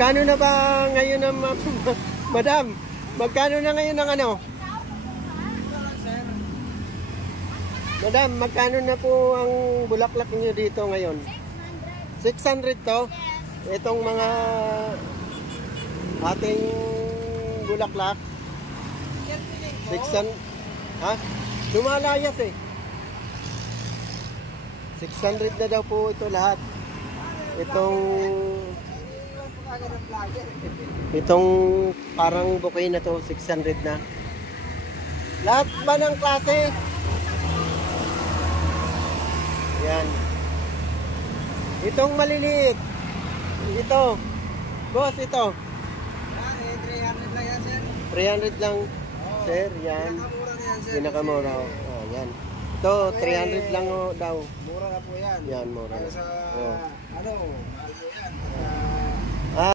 Magkano na ba ngayon ang madam? Magkano na ngayon ang ano? Madam, magkano na po ang bulaklak niyo dito ngayon? 600 to? Itong mga ating bulaklak. 600. Ha? Lumalayas eh. 600 na daw po ito lahat. Itong parang bouquet na to, 600 na. Lahat ba ng klase? Yan. Itong maliliit. Ito. Boss, ito. 300 lang yan, sir. 300 lang, sir. Yan. Pinakamura na yan, sir. Pinakamura. Oh, yan. Ito, 300 lang daw. Mura na po yan. Yan, mura. Para sa, Oh. ano,